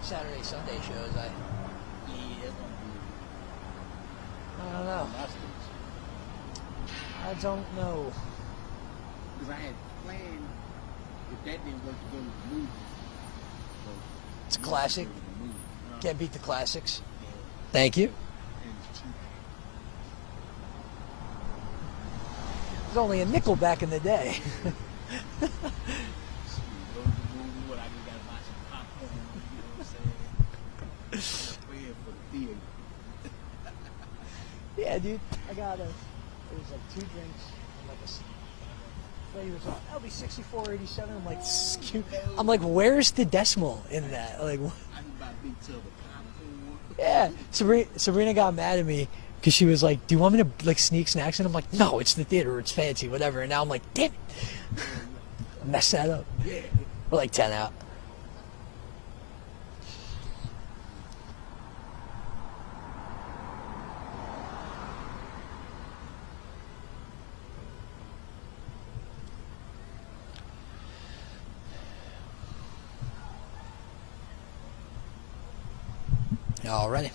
Saturday, Sunday shows, yeah, it's gonna I don't know. be nice. I don't know. Because I had planned, if that didn't work, to go to the movies. So, It's a classic. go to the movies, you know? Can't beat the classics. Yeah, Thank you. and it's cheap. It was only a nickel back in the day. Go to the movie, what I lady was like, that'll be 64.87. I'm like, excuse. I'm like, where's the decimal in that? Like, what? I can buy big tub of popcorn. Yeah. Sabrina got mad at me because she was like, do you want me to like sneak snacks in? I'm like, no, it's the theater, it's fancy, whatever. And now I'm like, damn it. Mess that up. We're like 10 out. Alrighty.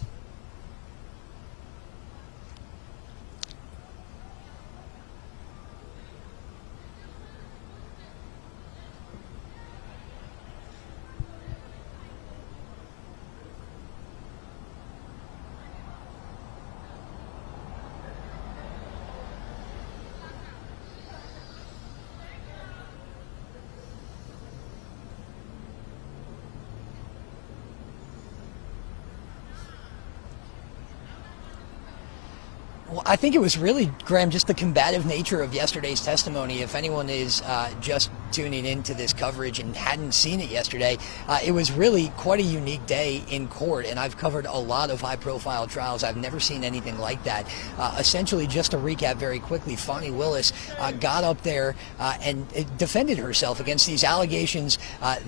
Well, I think it was really, Graham, just the combative nature of yesterday's testimony. If anyone is just tuning into this coverage and hadn't seen it yesterday, it was really quite a unique day in court, and I've covered a lot of high-profile trials. I've never seen anything like that. Essentially, just to recap very quickly, Fani Willis got up there and defended herself against these allegations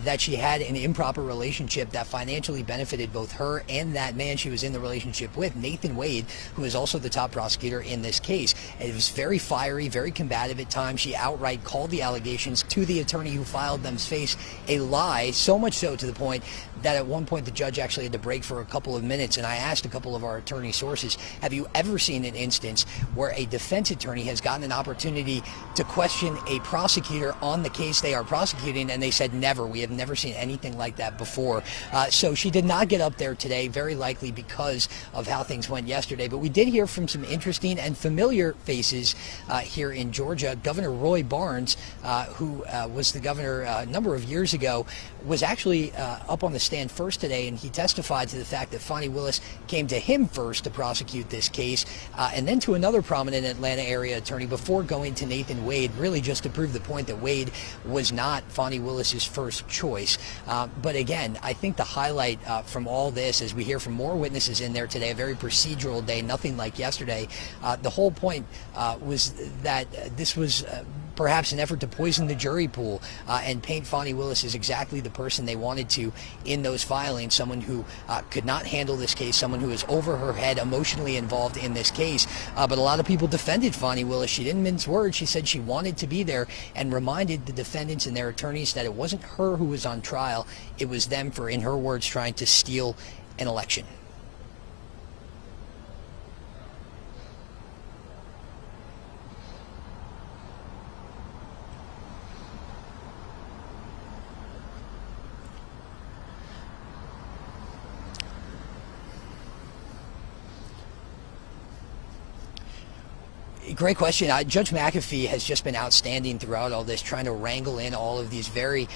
that she had an improper relationship that financially benefited both her and that man she was in the relationship with, Nathan Wade, who is also the top prosecutor in this case. And it was very fiery, very combative at times. She outright called the allegations to the attorney who filed them's face a lie, so much so to the point that at one point the judge actually had to break for a couple of minutes, and I asked a couple of our attorney sources, have you ever seen an instance where a defense attorney has gotten an opportunity to question a prosecutor on the case they are prosecuting? And they said never. We have never seen anything like that before. So she did not get up there today, very likely because of how things went yesterday. But we did hear from some interesting and familiar faces here in Georgia. Governor Roy Barnes, who was the governor a number of years ago, was actually up on the stand first today, and he testified to the fact that Fani Willis came to him first to prosecute this case, and then to another prominent Atlanta area attorney before going to Nathan Wade, really just to prove the point that Wade was not Fani Willis's first choice. But again, I think the highlight from all this, as we hear from more witnesses in there today, a very procedural day, nothing like yesterday, the whole point was that this was perhaps an effort to poison the jury pool and paint Fani Willis as exactly the person they wanted to in those filings, someone who could not handle this case, someone who is over her head, emotionally involved in this case. But a lot of people defended Fani Willis. She didn't mince words. She said she wanted to be there and reminded the defendants and their attorneys that it wasn't her who was on trial. It was them for, in her words, trying to steal an election. Great question. Judge McAfee has just been outstanding throughout all this, trying to wrangle in all of these very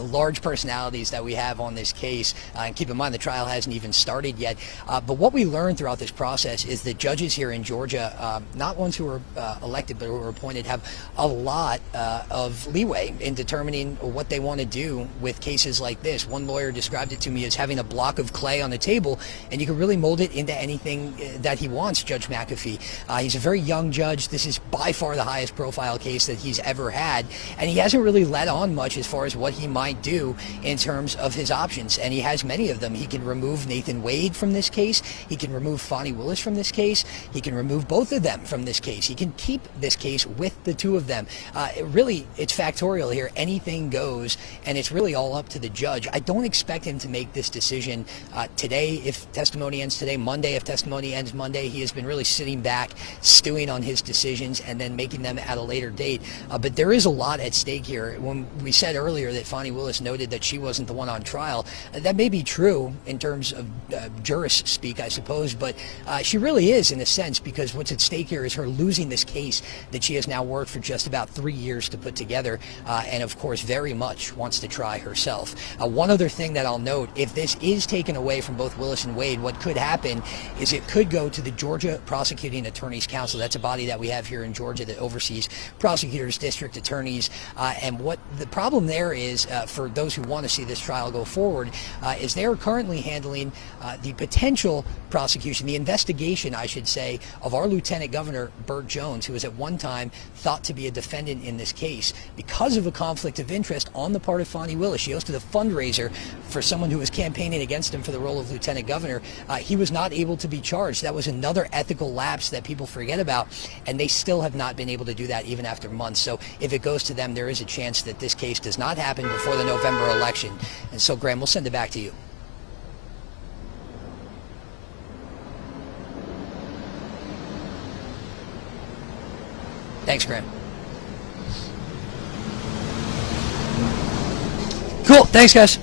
large personalities that we have on this case. And keep in mind, the trial hasn't even started yet. But what we learned throughout this process is that judges here in Georgia, not ones who are elected but who are appointed, have a lot of leeway in determining what they want to do with cases like this. One lawyer described it to me as having a block of clay on the table, and you can really mold it into anything that he wants, Judge McAfee. He's a very young judge. This is by far the highest profile case that he's ever had, and he hasn't really let on much as far as what he might do in terms of his options, and he has many of them. He can remove Nathan Wade from this case. He can remove Fani Willis from this case. He can remove both of them from this case. He can keep this case with the two of them. It's factorial here. Anything goes, and it's really all up to the judge. I don't expect him to make this decision today if testimony ends today, Monday if testimony ends Monday. He has been really sitting back, stewing on his decisions and then making them at a later date. But there is a lot at stake here. When we said earlier that Fani Willis noted that she wasn't the one on trial, that may be true in terms of jurist speak, I suppose, but she really is in a sense, because what's at stake here is her losing this case that she has now worked for just about 3 years to put together, and of course very much wants to try herself. One other thing that I'll note, if this is taken away from both Willis and Wade, what could happen is it could go to the Georgia Prosecuting Attorneys Council. That's body that we have here in Georgia that oversees prosecutors, district attorneys, and what the problem there is for those who want to see this trial go forward is they are currently handling the potential prosecution, the investigation, I should say, of our Lieutenant Governor, Burt Jones, who was at one time thought to be a defendant in this case. Because of a conflict of interest on the part of Fani Willis, she hosted a fundraiser for someone who was campaigning against him for the role of Lieutenant Governor. He was not able to be charged. That was another ethical lapse that people forget about, and they still have not been able to do that even after months. So if it goes to them, there is a chance that this case does not happen before the November election. And so, Graham, we'll send it back to you. Thanks, Graham. Cool. Thanks, guys.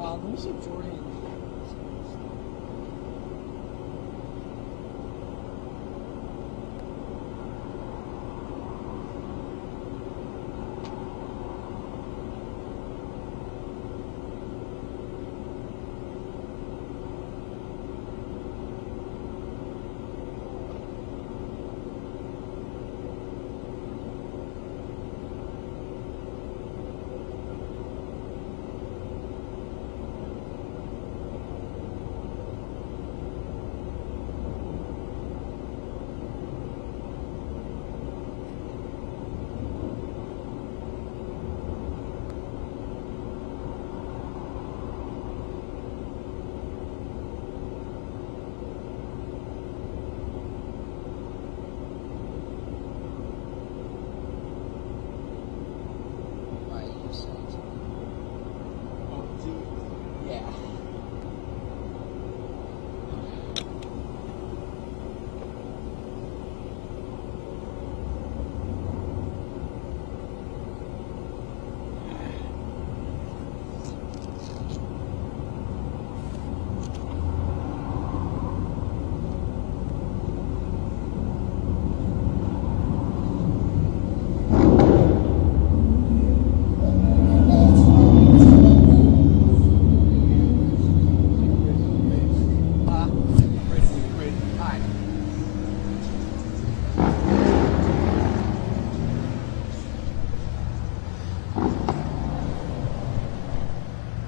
Let me see if Jordan.